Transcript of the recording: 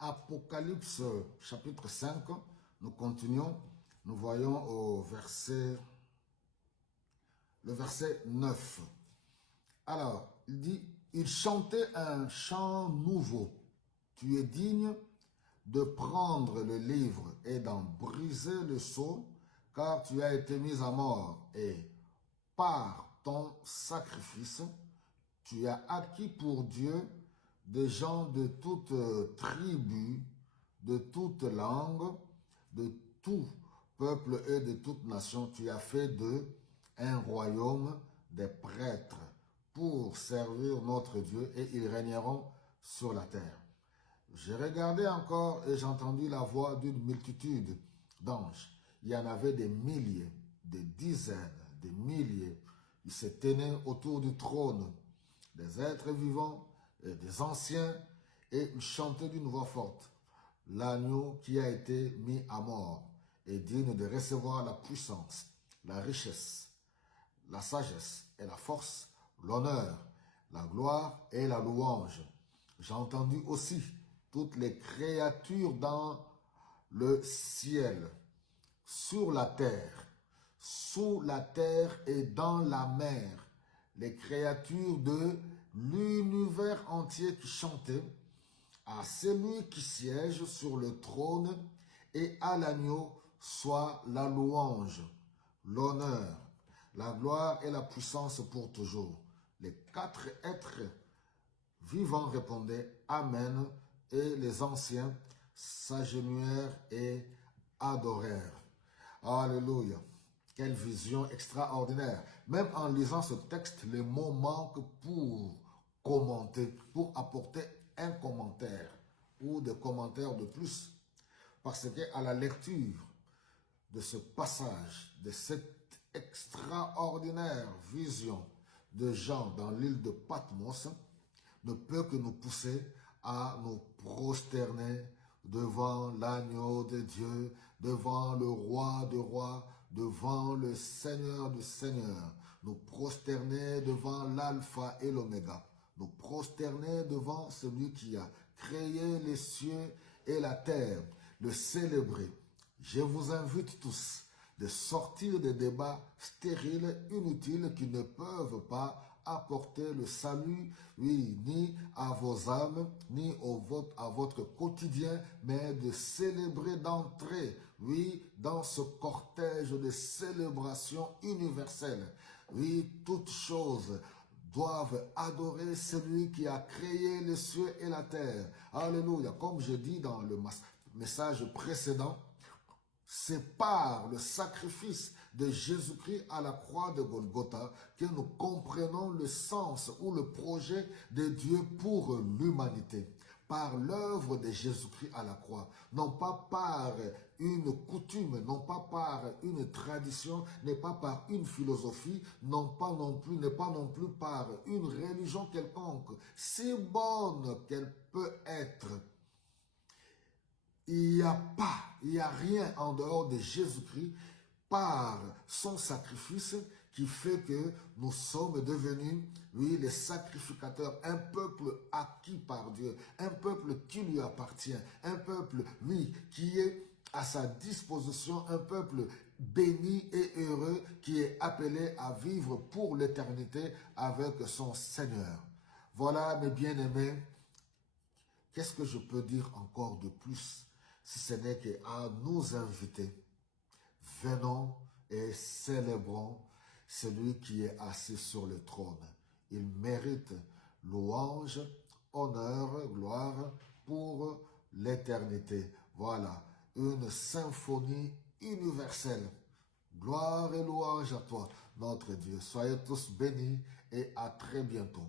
Apocalypse chapitre 5, nous continuons, nous voyons le verset 9. Alors, il dit, il chantait un chant nouveau. Tu es digne de prendre le livre et d'en briser le sceau, car tu as été mis à mort et par ton sacrifice, tu as acquis pour Dieu des gens de toute tribu, de toute langue, de tout peuple et de toute nation. Tu as fait d'eux un royaume des prêtres pour servir notre Dieu et ils régneront sur la terre. J'ai regardé encore et j'ai entendu la voix d'une multitude d'anges. Il y en avait des milliers, des dizaines, des milliers. Ils se tenaient autour du trône, des êtres vivants, et des anciens, et ils chantaient d'une voix forte. L'agneau qui a été mis à mort est digne de recevoir la puissance, la richesse, la sagesse et la force, l'honneur, la gloire et la louange. J'ai entendu aussi toutes les créatures dans le ciel, sur la terre, sous la terre et dans la mer, les créatures de l'univers entier qui chantaient à celui qui siège sur le trône et à l'agneau soit la louange, l'honneur, la gloire et la puissance pour toujours. Les quatre êtres vivants répondaient Amen et les anciens s'agenouillèrent et adorèrent. Alléluia. Quelle vision extraordinaire. Même en lisant ce texte, les mots manquent pour commenter, pour apporter un commentaire ou des commentaires de plus. Parce qu'à la lecture de ce passage, de cette extraordinaire vision de Jean dans l'île de Patmos, ne peut que nous pousser à nous prosterner devant l'agneau de Dieu, devant le roi des rois, devant le Seigneur du Seigneur, nous prosterner devant l'alpha et l'oméga, nous prosterner devant celui qui a créé les cieux et la terre, le célébrer. Je vous invite tous de sortir des débats stériles, inutiles, qui ne peuvent pas apporter le salut, oui, ni à vos âmes, ni à votre quotidien, mais de célébrer, d'entrer, oui, dans ce cortège de célébration universelle. Oui, toutes choses doivent adorer celui qui a créé les cieux et la terre. Alléluia. Comme je dis dans le message précédent, c'est par le sacrifice de Jésus-Christ à la croix de Golgotha que nous comprenons le sens ou le projet de Dieu pour l'humanité. Par l'œuvre de Jésus-Christ à la croix, non pas par une coutume, non pas par une tradition, n'est pas par une philosophie, n'est pas non plus par une religion quelconque, si bonne qu'elle peut être. Il n'y a rien en dehors de Jésus-Christ par son sacrifice qui fait que nous sommes devenus, oui, les sacrificateurs, un peuple acquis par Dieu, un peuple qui lui appartient, un peuple, oui, qui est à sa disposition, un peuple béni et heureux qui est appelé à vivre pour l'éternité avec son Seigneur. Voilà, mes bien-aimés, qu'est-ce que je peux dire encore de plus? Si ce n'est qu'à nous inviter, venons et célébrons celui qui est assis sur le trône. Il mérite louange, honneur, gloire pour l'éternité. Voilà, une symphonie universelle. Gloire et louange à toi, notre Dieu. Soyez tous bénis et à très bientôt.